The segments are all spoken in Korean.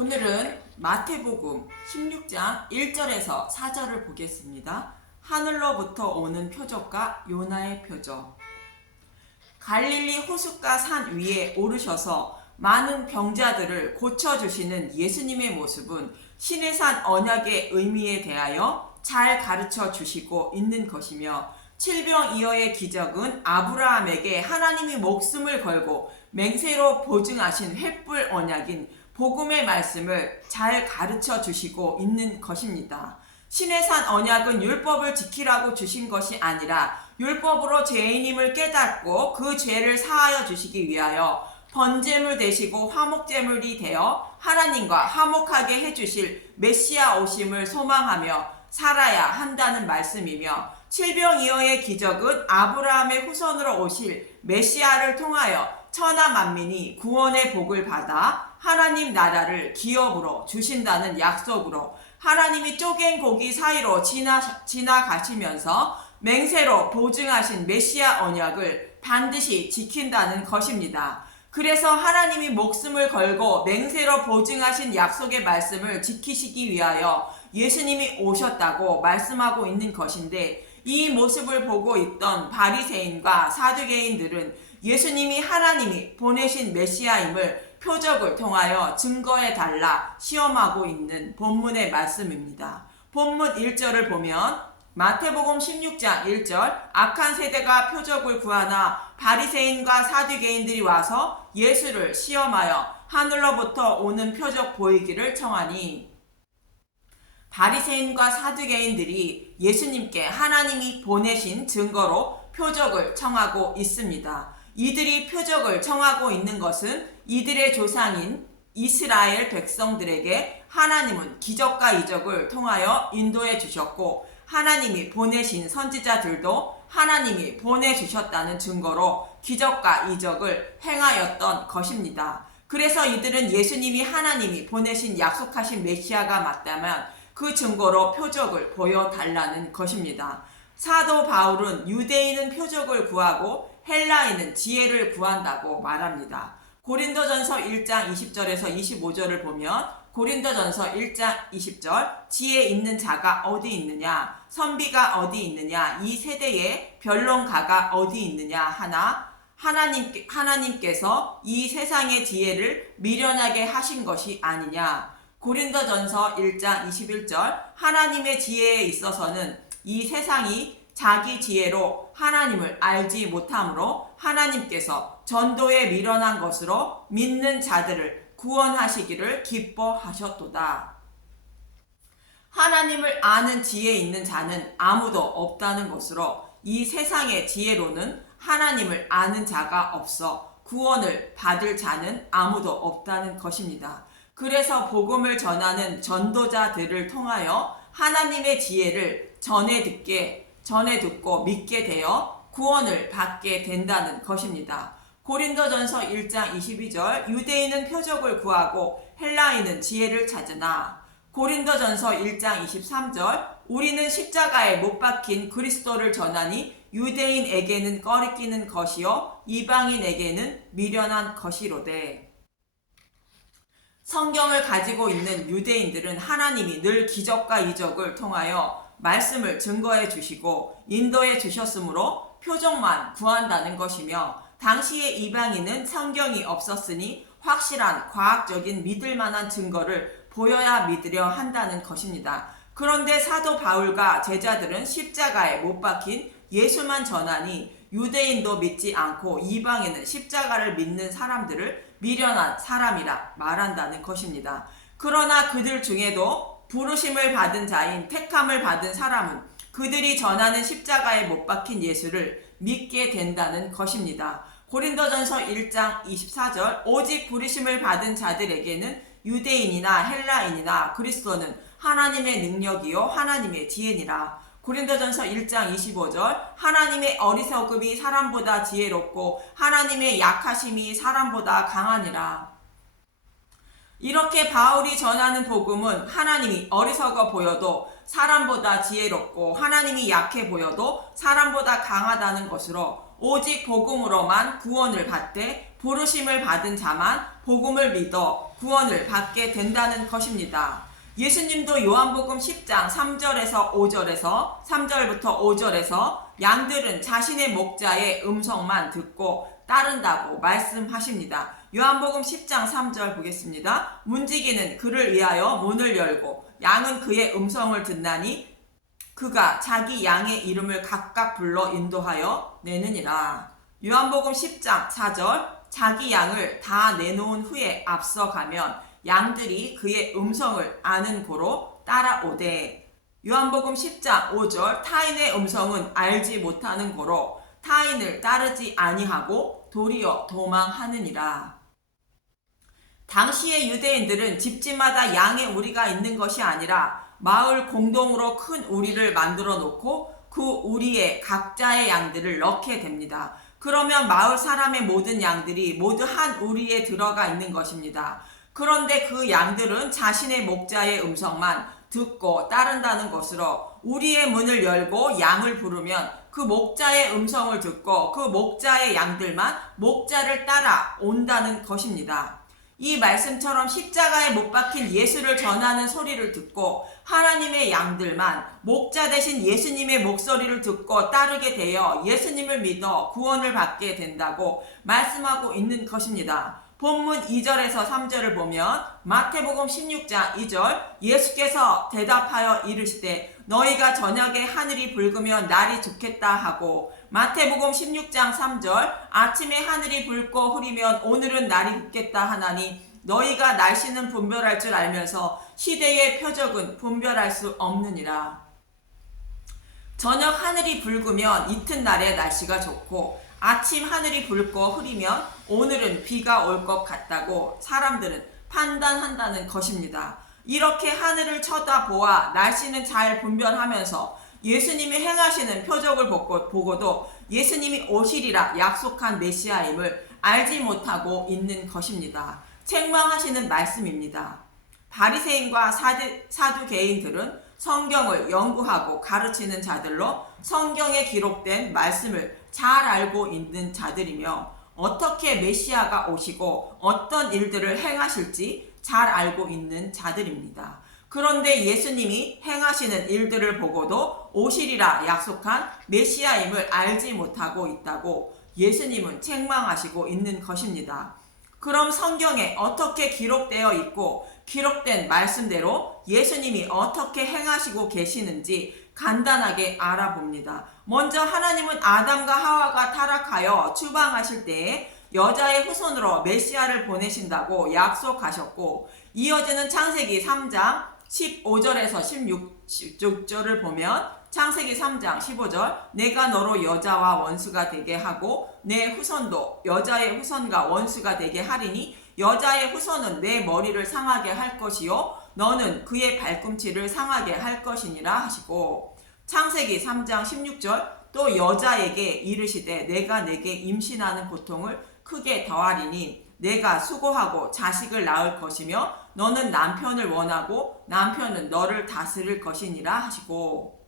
오늘은 마태복음 16장 1절에서 4절을 보겠습니다. 하늘로부터 오는 표적과 요나의 표적. 갈릴리 호숫가 산 위에 오르셔서 많은 병자들을 고쳐주시는 예수님의 모습은 시내산 언약의 의미에 대하여 잘 가르쳐 주시고 있는 것이며, 칠병이어의 기적은 아브라함에게 하나님이 목숨을 걸고 맹세로 보증하신 횃불 언약인 복음의 말씀을 잘 가르쳐 주시고 있는 것입니다. 시내산 언약은 율법을 지키라고 주신 것이 아니라 율법으로 죄인임을 깨닫고 그 죄를 사하여 주시기 위하여 번제물 되시고 화목제물이 되어 하나님과 화목하게 해주실 메시아 오심을 소망하며 살아야 한다는 말씀이며, 칠병이어의 기적은 아브라함의 후손으로 오실 메시아를 통하여 천하 만민이 구원의 복을 받아 하나님 나라를 기업으로 주신다는 약속으로 하나님이 쪼갠 고기 사이로 지나가시면서 맹세로 보증하신 메시아 언약을 반드시 지킨다는 것입니다. 그래서 하나님이 목숨을 걸고 맹세로 보증하신 약속의 말씀을 지키시기 위하여 예수님이 오셨다고 말씀하고 있는 것인데, 이 모습을 보고 있던 바리새인과 사두개인들은 예수님이 하나님이 보내신 메시아임을 표적을 통하여 증거해 달라 시험하고 있는 본문의 말씀입니다. 본문 1절을 보면 마태복음 16장 1절, 악한 세대가 표적을 구하나 바리새인과 사두개인들이 와서 예수를 시험하여 하늘로부터 오는 표적 보이기를 청하니, 바리새인과 사두개인들이 예수님께 하나님이 보내신 증거로 표적을 청하고 있습니다. 이들이 표적을 청하고 있는 것은 이들의 조상인 이스라엘 백성들에게 하나님은 기적과 이적을 통하여 인도해 주셨고, 하나님이 보내신 선지자들도 하나님이 보내주셨다는 증거로 기적과 이적을 행하였던 것입니다. 그래서 이들은 예수님이 하나님이 보내신 약속하신 메시아가 맞다면 그 증거로 표적을 보여달라는 것입니다. 사도 바울은 유대인은 표적을 구하고 헬라인은 지혜를 구한다고 말합니다. 고린도전서 1장 20절에서 25절을 보면, 고린도전서 1장 20절, 지혜 있는 자가 어디 있느냐, 선비가 어디 있느냐, 이 세대에 변론가가 어디 있느냐 하나 하나님께서 이 세상의 지혜를 미련하게 하신 것이 아니냐. 고린도전서 1장 21절, 하나님의 지혜에 있어서는 이 세상이 자기 지혜로 하나님을 알지 못하므로 하나님께서 전도에 미련한 것으로 믿는 자들을 구원하시기를 기뻐하셨도다. 하나님을 아는 지혜 있는 자는 아무도 없다는 것으로 이 세상의 지혜로는 하나님을 아는 자가 없어 구원을 받을 자는 아무도 없다는 것입니다. 그래서 복음을 전하는 전도자들을 통하여 하나님의 지혜를 전해 듣고 믿게 되어 구원을 받게 된다는 것입니다. 고린도전서 1장 22절, 유대인은 표적을 구하고 헬라인은 지혜를 찾으나. 고린도전서 1장 23절, 우리는 십자가에 못 박힌 그리스도를 전하니 유대인에게는 꺼리끼는 것이요 이방인에게는 미련한 것이로되. 성경을 가지고 있는 유대인들은 하나님이 늘 기적과 이적을 통하여 말씀을 증거해 주시고 인도해 주셨으므로 표적만 구한다는 것이며, 당시의 이방인은 성경이 없었으니 확실한 과학적인 믿을 만한 증거를 보여야 믿으려 한다는 것입니다. 그런데 사도 바울과 제자들은 십자가에 못 박힌 예수만 전하니 유대인도 믿지 않고 이방인은 십자가를 믿는 사람들을 미련한 사람이라 말한다는 것입니다. 그러나 그들 중에도 부르심을 받은 자인 택함을 받은 사람은 그들이 전하는 십자가에 못 박힌 예수를 믿게 된다는 것입니다. 고린도전서 1장 24절, 오직 부르심을 받은 자들에게는 유대인이나 헬라인이나 그리스도는 하나님의 능력이요 하나님의 지혜니라. 고린도전서 1장 25절, 하나님의 어리석음이 사람보다 지혜롭고 하나님의 약하심이 사람보다 강하니라. 이렇게 바울이 전하는 복음은 하나님이 어리석어 보여도 사람보다 지혜롭고 하나님이 약해 보여도 사람보다 강하다는 것으로 오직 복음으로만 구원을 받되 부르심을 받은 자만 복음을 믿어 구원을 받게 된다는 것입니다. 예수님도 요한복음 10장 3절에서 5절에서 3절부터 5절에서 양들은 자신의 목자의 음성만 듣고 따른다고 말씀하십니다. 요한복음 10장 3절 보겠습니다. 문지기는 그를 위하여 문을 열고 양은 그의 음성을 듣나니 그가 자기 양의 이름을 각각 불러 인도하여 내느니라. 요한복음 10장 4절 자기 양을 다 내놓은 후에 앞서가면 양들이 그의 음성을 아는 고로 따라오되 요한복음 10장 5절 타인의 음성은 알지 못하는 고로 타인을 따르지 아니하고 도리어 도망하느니라. 당시의 유대인들은 집집마다 양의 우리가 있는 것이 아니라 마을 공동으로 큰 우리를 만들어 놓고 그 우리에 각자의 양들을 넣게 됩니다. 그러면 마을 사람의 모든 양들이 모두 한 우리에 들어가 있는 것입니다. 그런데 그 양들은 자신의 목자의 음성만 듣고 따른다는 것으로 우리의 문을 열고 양을 부르면 그 목자의 음성을 듣고 그 목자의 양들만 목자를 따라 온다는 것입니다. 이 말씀처럼 십자가에 못 박힌 예수를 전하는 소리를 듣고 하나님의 양들만 목자 대신 예수님의 목소리를 듣고 따르게 되어 예수님을 믿어 구원을 받게 된다고 말씀하고 있는 것입니다. 본문 2절에서 3절을 보면 마태복음 16장 2절 예수께서 대답하여 이르시되 너희가 저녁에 하늘이 붉으면 날이 좋겠다 하고 마태복음 16장 3절 아침에 하늘이 붉고 흐리면 오늘은 날이 붓겠다 하나니 너희가 날씨는 분별할 줄 알면서 시대의 표적은 분별할 수 없느니라. 저녁 하늘이 붉으면 이튿날에 날씨가 좋고 아침 하늘이 붉고 흐리면 오늘은 비가 올 것 같다고 사람들은 판단한다는 것입니다. 이렇게 하늘을 쳐다보아 날씨는 잘 분별하면서 예수님이 행하시는 표적을 보고도 예수님이 오시리라 약속한 메시아임을 알지 못하고 있는 것입니다. 책망하시는 말씀입니다. 바리새인과 사두개인들은 성경을 연구하고 가르치는 자들로 성경에 기록된 말씀을 잘 알고 있는 자들이며 어떻게 메시아가 오시고 어떤 일들을 행하실지 잘 알고 있는 자들입니다. 그런데 예수님이 행하시는 일들을 보고도 오시리라 약속한 메시아임을 알지 못하고 있다고 예수님은 책망하시고 있는 것입니다. 그럼 성경에 어떻게 기록되어 있고 기록된 말씀대로 예수님이 어떻게 행하시고 계시는지 간단하게 알아봅니다. 먼저 하나님은 아담과 하와가 타락하여 추방하실 때에 여자의 후손으로 메시아를 보내신다고 약속하셨고 이어지는 창세기 3장 15절에서 16절을 보면 창세기 3장 15절 내가 너로 여자와 원수가 되게 하고 내 후손도 여자의 후손과 원수가 되게 하리니 여자의 후손은 내 머리를 상하게 할 것이요 너는 그의 발꿈치를 상하게 할 것이니라 하시고 창세기 3장 16절 또 여자에게 이르시되 내가 내게 임신하는 고통을 크게 더하리니 내가 수고하고 자식을 낳을 것이며 너는 남편을 원하고 남편은 너를 다스릴 것이니라 하시고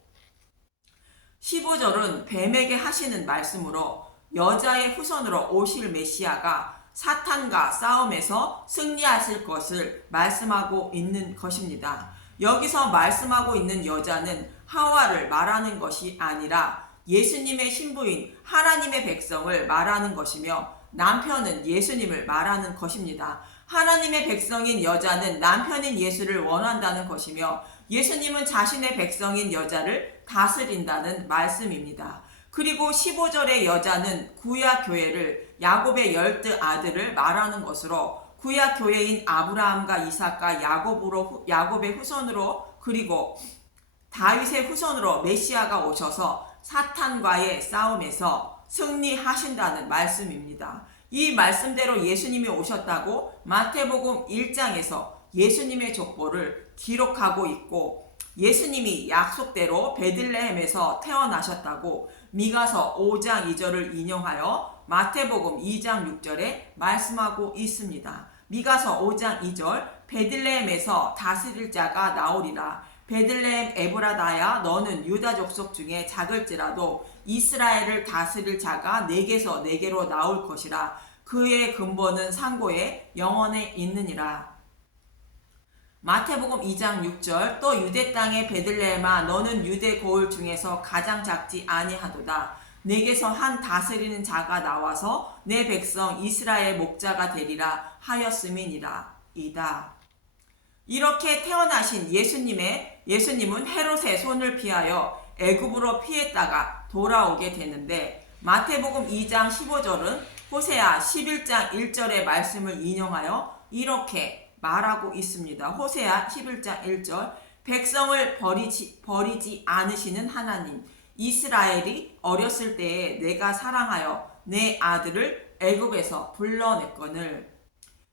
15절은 뱀에게 하시는 말씀으로 여자의 후손으로 오실 메시아가 사탄과 싸움에서 승리하실 것을 말씀하고 있는 것입니다. 여기서 말씀하고 있는 여자는 하와를 말하는 것이 아니라 예수님의 신부인 하나님의 백성을 말하는 것이며 남편은 예수님을 말하는 것입니다. 하나님의 백성인 여자는 남편인 예수를 원한다는 것이며 예수님은 자신의 백성인 여자를 다스린다는 말씀입니다. 그리고 15절의 여자는 구약교회를 야곱의 10 아들을 말하는 것으로 구약교회인 아브라함과 이삭과 야곱의 후손으로 그리고 다윗의 후손으로 메시아가 오셔서 사탄과의 싸움에서 승리하신다는 말씀입니다. 이 말씀대로 예수님이 오셨다고 마태복음 1장에서 예수님의 족보를 기록하고 있고 예수님이 약속대로 베들레헴에서 태어나셨다고 미가서 5장 2절을 인용하여 마태복음 2장 6절에 말씀하고 있습니다. 미가서 5장 2절 베들레헴에서 다스릴 자가 나오리라. 베들레헴 에브라다야 너는 유다 족속 중에 작을지라도 이스라엘을 다스릴 자가 내게서 내게로 나올 것이라. 그의 근본은 상고에 영원에 있느니라. 마태복음 2장 6절 또 유대 땅의 베들레헴아 너는 유대 고을 중에서 가장 작지 아니하도다. 내게서 한 다스리는 자가 나와서 내 백성 이스라엘 목자가 되리라 하였음이니라. 이다. 이렇게 태어나신 예수님은 헤롯의 손을 피하여 애굽으로 피했다가 돌아오게 되는데 마태복음 2장 15절은 호세아 11장 1절의 말씀을 인용하여 이렇게 말하고 있습니다. 호세아 11장 1절 백성을 버리지 않으시는 하나님 이스라엘이 어렸을 때에 내가 사랑하여 내 아들을 애굽에서 불러냈거늘.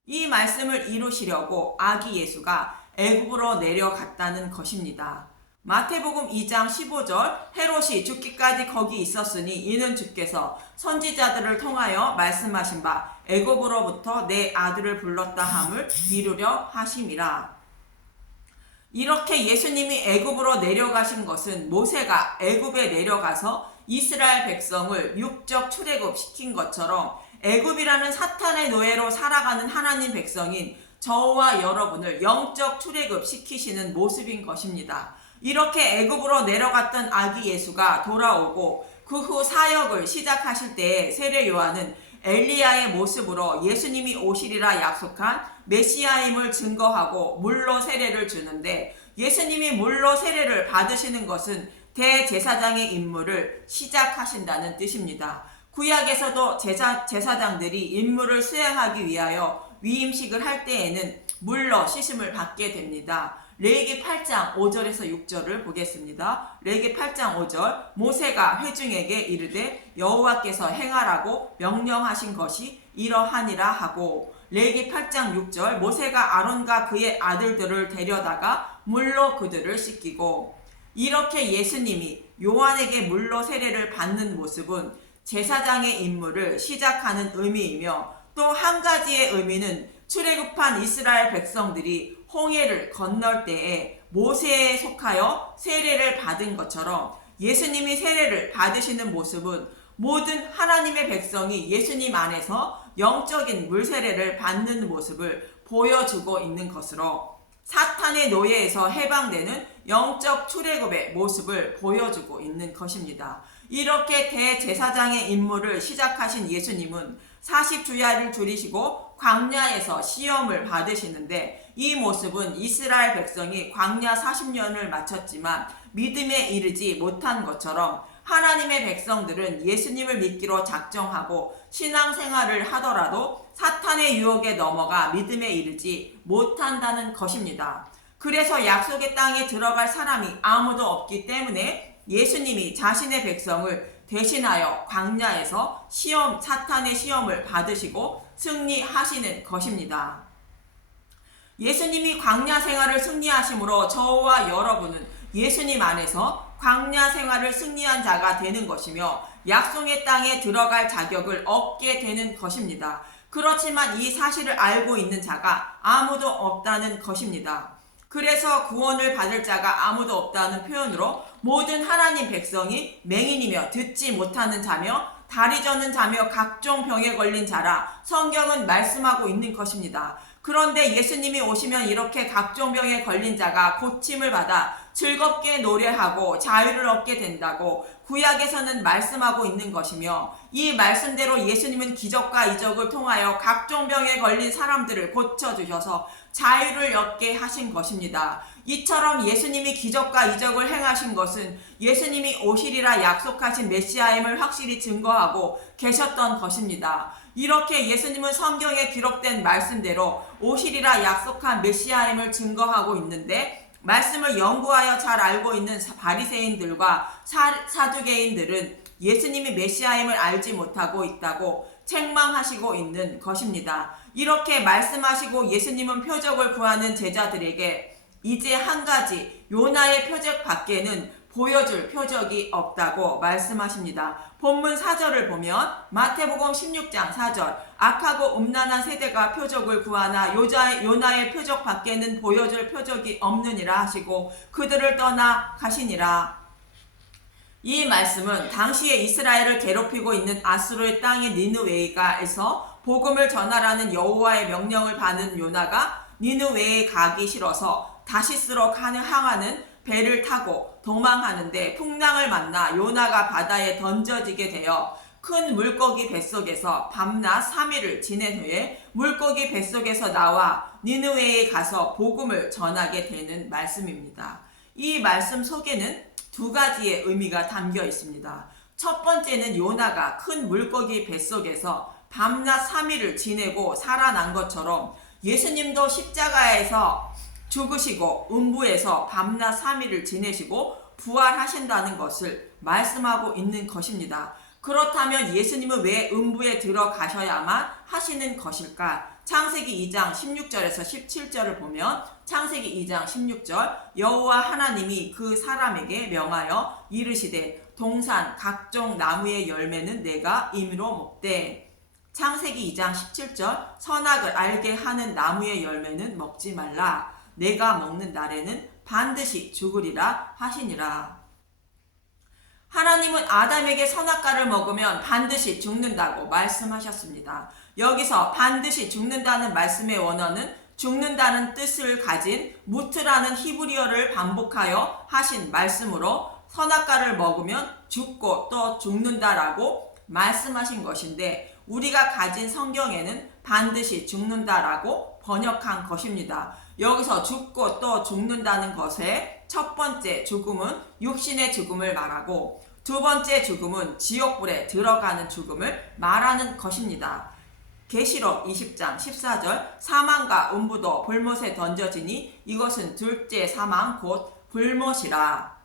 이 말씀을 이루시려고 아기 예수가 애굽으로 내려갔다는 것입니다. 마태복음 2장 15절 헤롯이 죽기까지 거기 있었으니 이는 주께서 선지자들을 통하여 말씀하신 바 애굽으로부터 내 아들을 불렀다 함을 이루려 하심이라. 이렇게 예수님이 애굽으로 내려가신 것은 모세가 애굽에 내려가서 이스라엘 백성을 육적 출애굽 시킨 것처럼 애굽이라는 사탄의 노예로 살아가는 하나님 백성인 저와 여러분을 영적 출애굽 시키시는 모습인 것입니다. 이렇게 애굽으로 내려갔던 아기 예수가 돌아오고 그 후 사역을 시작하실 때에 세례 요한은 엘리야의 모습으로 예수님이 오시리라 약속한 메시아임을 증거하고 물로 세례를 주는데 예수님이 물로 세례를 받으시는 것은 대제사장의 임무를 시작하신다는 뜻입니다. 구약에서도 제사장들이 임무를 수행하기 위하여 위임식을 할 때에는 물로 씻음을 받게 됩니다. 레위기 8장 5절에서 6절을 보겠습니다. 레위기 8장 5절 모세가 회중에게 이르되 여호와께서 행하라고 명령하신 것이 이러하니라 하고 레위기 8장 6절 모세가 아론과 그의 아들들을 데려다가 물로 그들을 씻기고 이렇게 예수님이 요한에게 물로 세례를 받는 모습은 제사장의 임무를 시작하는 의미이며 또 한 가지의 의미는 출애굽한 이스라엘 백성들이 홍해를 건널 때에 모세에 속하여 세례를 받은 것처럼 예수님이 세례를 받으시는 모습은 모든 하나님의 백성이 예수님 안에서 영적인 물세례를 받는 모습을 보여주고 있는 것으로 사탄의 노예에서 해방되는 영적 출애굽의 모습을 보여주고 있는 것입니다. 이렇게 대제사장의 임무를 시작하신 예수님은 40주야를 줄이시고 광야에서 시험을 받으시는데 이 모습은 이스라엘 백성이 광야 40년을 마쳤지만 믿음에 이르지 못한 것처럼 하나님의 백성들은 예수님을 믿기로 작정하고 신앙생활을 하더라도 사탄의 유혹에 넘어가 믿음에 이르지 못한다는 것입니다. 그래서 약속의 땅에 들어갈 사람이 아무도 없기 때문에 예수님이 자신의 백성을 대신하여 광야에서 사탄의 시험을 받으시고 승리하시는 것입니다. 예수님이 광야 생활을 승리하심으로 저와 여러분은 예수님 안에서 광야 생활을 승리한 자가 되는 것이며 약속의 땅에 들어갈 자격을 얻게 되는 것입니다. 그렇지만 이 사실을 알고 있는 자가 아무도 없다는 것입니다. 그래서 구원을 받을 자가 아무도 없다는 표현으로 모든 하나님 백성이 맹인이며 듣지 못하는 자며 다리 저는 자며 각종 병에 걸린 자라 성경은 말씀하고 있는 것입니다. 그런데 예수님이 오시면 이렇게 각종 병에 걸린 자가 고침을 받아 즐겁게 노래하고 자유를 얻게 된다고 구약에서는 말씀하고 있는 것이며 이 말씀대로 예수님은 기적과 이적을 통하여 각종 병에 걸린 사람들을 고쳐주셔서 자유를 얻게 하신 것입니다. 이처럼 예수님이 기적과 이적을 행하신 것은 예수님이 오시리라 약속하신 메시아임을 확실히 증거하고 계셨던 것입니다. 이렇게 예수님은 성경에 기록된 말씀대로 오시리라 약속한 메시아임을 증거하고 있는데 말씀을 연구하여 잘 알고 있는 바리새인들과 사두개인들은 예수님이 메시아임을 알지 못하고 있다고 책망하시고 있는 것입니다. 이렇게 말씀하시고 예수님은 표적을 구하는 제자들에게 이제 한 가지 요나의 표적 밖에는 보여줄 표적이 없다고 말씀하십니다. 본문 4절을 보면 마태복음 16장 4절 악하고 음란한 세대가 표적을 구하나 요나의 표적 밖에는 보여줄 표적이 없느니라 하시고 그들을 떠나 가시니라. 이 말씀은 당시에 이스라엘을 괴롭히고 있는 아수르의 땅의 니느웨가에서 복음을 전하라는 여호와의 명령을 받은 요나가 니느웨에 가기 싫어서 다시스로 향하는 배를 타고 도망하는데 풍랑을 만나 요나가 바다에 던져지게 되어 큰 물고기 뱃속에서 밤낮 3일을 지낸 후에 물고기 뱃속에서 나와 니느웨에 가서 복음을 전하게 되는 말씀입니다. 이 말씀 속에는 두 가지의 의미가 담겨 있습니다. 첫 번째는 요나가 큰 물고기 뱃속에서 밤낮 3일을 지내고 살아난 것처럼 예수님도 십자가에서 죽으시고 음부에서 밤낮 3일을 지내시고 부활하신다는 것을 말씀하고 있는 것입니다. 그렇다면 예수님은 왜 음부에 들어가셔야만 하시는 것일까? 창세기 2장 16절에서 17절을 보면 창세기 2장 16절 여호와 하나님이 그 사람에게 명하여 이르시되 동산 각종 나무의 열매는 내가 임의로 먹되 창세기 2장 17절 선악을 알게 하는 나무의 열매는 먹지 말라 내가 먹는 날에는 반드시 죽으리라 하시니라. 하나님은 아담에게 선악과를 먹으면 반드시 죽는다고 말씀하셨습니다. 여기서 반드시 죽는다는 말씀의 원어는 죽는다는 뜻을 가진 무트라는 히브리어를 반복하여 하신 말씀으로 선악과를 먹으면 죽고 또 죽는다라고 말씀하신 것인데 우리가 가진 성경에는 반드시 죽는다라고 번역한 것입니다. 여기서 죽고 또 죽는다는 것의 첫 번째 죽음은 육신의 죽음을 말하고 두 번째 죽음은 지옥불에 들어가는 죽음을 말하는 것입니다. 계시록 20장 14절 사망과 음부도 불못에 던져지니 이것은 둘째 사망 곧 불못이라.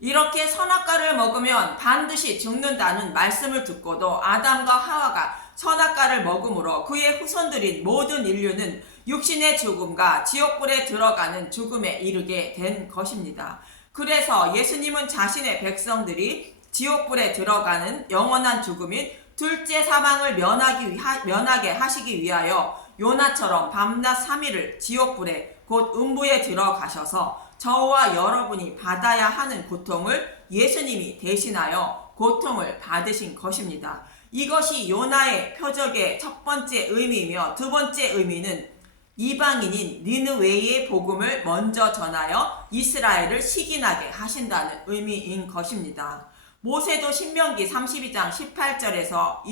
이렇게 선악과를 먹으면 반드시 죽는다는 말씀을 듣고도 아담과 하와가 선악과를 먹음으로 그의 후손들인 모든 인류는 육신의 죽음과 지옥불에 들어가는 죽음에 이르게 된 것입니다. 그래서 예수님은 자신의 백성들이 지옥불에 들어가는 영원한 죽음인 둘째 사망을 면하게 하시기 위하여 요나처럼 밤낮 3일을 지옥불에 곧 음부에 들어가셔서 저와 여러분이 받아야 하는 고통을 예수님이 대신하여 고통을 받으신 것입니다. 이것이 요나의 표적의 첫 번째 의미이며 두 번째 의미는 이방인인 니느웨의 복음을 먼저 전하여 이스라엘을 시기나게 하신다는 의미인 것입니다. 모세도 신명기 32장 18절에서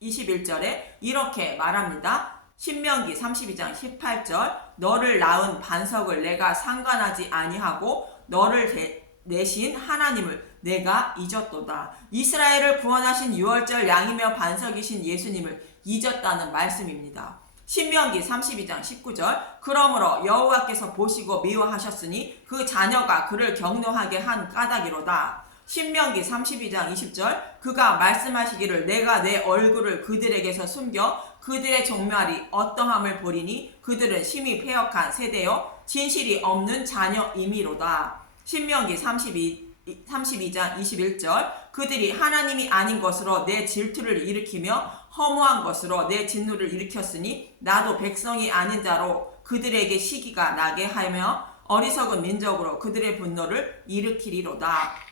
21절에 이렇게 말합니다. 신명기 32장 18절 너를 낳은 반석을 내가 상관하지 아니하고 너를 내신 하나님을 내가 잊었도다. 이스라엘을 구원하신 유월절 양이며 반석이신 예수님을 잊었다는 말씀입니다. 신명기 32장 19절 그러므로 여호와께서 보시고 미워하셨으니 그 자녀가 그를 경노하게 한 까닭이로다. 신명기 32장 20절 그가 말씀하시기를 내가 내 얼굴을 그들에게서 숨겨 그들의 종말이 어떠함을 보리니 그들은 심히 패역한 세대요 진실이 없는 자녀임이로다. 신명기 32장 21절 그들이 하나님이 아닌 것으로 내 질투를 일으키며 허무한 것으로 내 진노를 일으켰으니 나도 백성이 아닌 자로 그들에게 시기가 나게 하며 어리석은 민족으로 그들의 분노를 일으키리로다.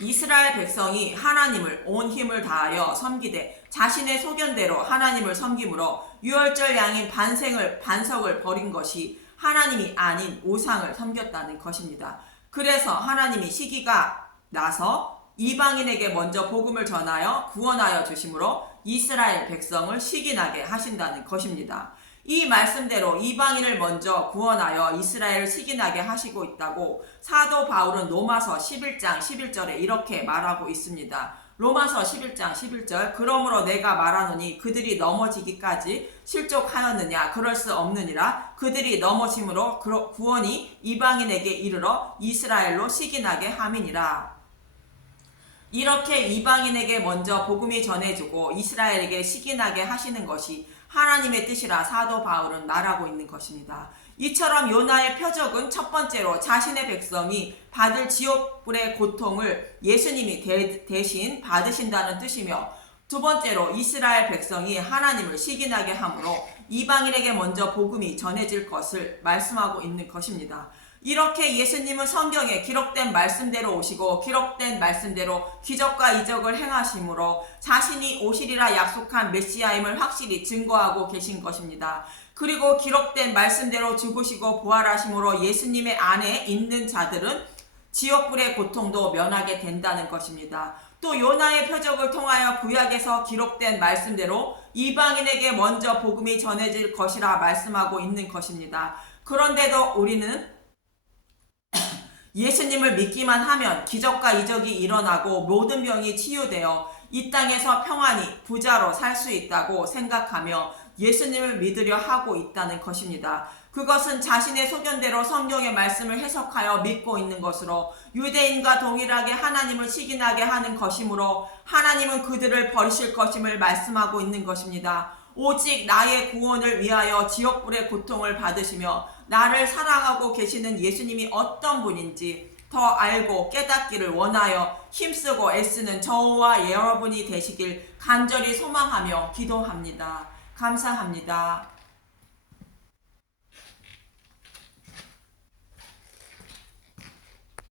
이스라엘 백성이 하나님을 온 힘을 다하여 섬기되 자신의 소견대로 하나님을 섬김으로 유월절 양인 반석을 버린 것이 하나님이 아닌 우상을 섬겼다는 것입니다. 그래서 하나님이 시기가 나서 이방인에게 먼저 복음을 전하여 구원하여 주심으로 이스라엘 백성을 시기나게 하신다는 것입니다. 이 말씀대로 이방인을 먼저 구원하여 이스라엘을 시기나게 하시고 있다고 사도 바울은 로마서 11장 11절에 이렇게 말하고 있습니다. 로마서 11장 11절 그러므로 내가 말하노니 그들이 넘어지기까지 실족하였느냐 그럴 수 없느니라. 그들이 넘어짐으로 구원이 이방인에게 이르러 이스라엘로 시기나게 함이니라. 이렇게 이방인에게 먼저 복음이 전해지고 이스라엘에게 시기나게 하시는 것이 하나님의 뜻이라 사도 바울은 말하고 있는 것입니다. 이처럼 요나의 표적은 첫 번째로 자신의 백성이 받을 지옥불의 고통을 예수님이 대신 받으신다는 뜻이며 두 번째로 이스라엘 백성이 하나님을 시기나게 함으로 이방인에게 먼저 복음이 전해질 것을 말씀하고 있는 것입니다. 이렇게 예수님은 성경에 기록된 말씀대로 오시고 기록된 말씀대로 기적과 이적을 행하심으로 자신이 오시리라 약속한 메시아임을 확실히 증거하고 계신 것입니다. 그리고 기록된 말씀대로 죽으시고 부활하심으로 예수님의 안에 있는 자들은 지옥불의 고통도 면하게 된다는 것입니다. 또 요나의 표적을 통하여 구약에서 기록된 말씀대로 이방인에게 먼저 복음이 전해질 것이라 말씀하고 있는 것입니다. 그런데도 우리는 예수님을 믿기만 하면 기적과 이적이 일어나고 모든 병이 치유되어 이 땅에서 평안히 부자로 살 수 있다고 생각하며 예수님을 믿으려 하고 있다는 것입니다. 그것은 자신의 소견대로 성경의 말씀을 해석하여 믿고 있는 것으로 유대인과 동일하게 하나님을 시기나게 하는 것이므로 하나님은 그들을 버리실 것임을 말씀하고 있는 것입니다. 오직 나의 구원을 위하여 지옥불의 고통을 받으시며 나를 사랑하고 계시는 예수님이 어떤 분인지 더 알고 깨닫기를 원하여 힘쓰고 애쓰는 저와 여러분이 되시길 간절히 소망하며 기도합니다. 감사합니다.